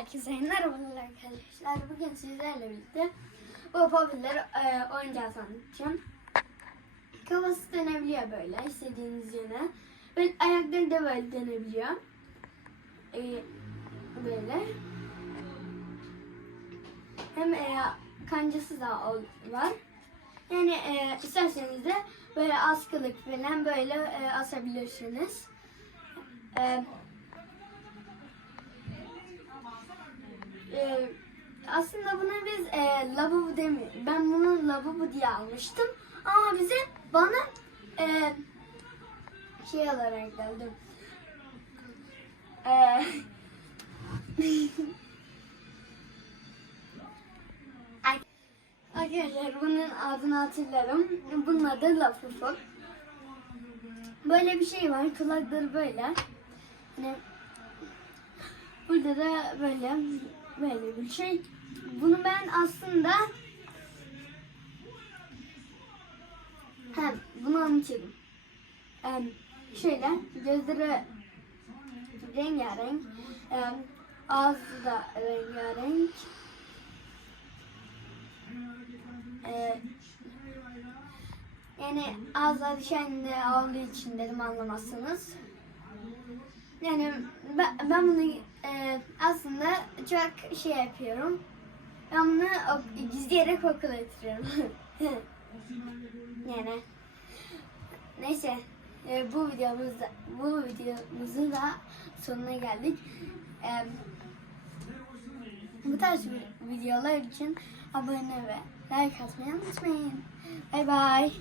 Herkese merhabalar arkadaşlar. Bugün sizlerle birlikte bu popüler e, oyuncağı tanıtacağım. Kafası dönebiliyor böyle istediğiniz yöne. Ve ayakları da böyle dönebiliyor. E, böyle. Hem e, kancası da var. Yani e, isterseniz de böyle askılık falan böyle e, asabilirsiniz. E, Ee, aslında buna biz e, lavabo demi ben bunu lavabo diye almıştım ama bize bana e, şey olarak geldi. E, Arkadaşlar bunun adını hatırlarım. Bunun adı Lafufu. Böyle bir şey var. Kulakları böyle. Hani Burada da böyle böyle bir şey. Bunu ben aslında hem bunu anlatayım. Em, şöyle gözleri rengarenk, em, ağzı da rengarenk. E, yani ağızları şenli olduğu için dedim anlamazsınız. Yani ben, ben bunu e, aslında çok şey yapıyorum. Ben bunu ok- gizleyerek okula getiriyorum. yani neyse e, bu videomuzda bu videomuzun da sonuna geldik. E, bu tarz videolar için abone ve like atmayı unutmayın. Bay bay.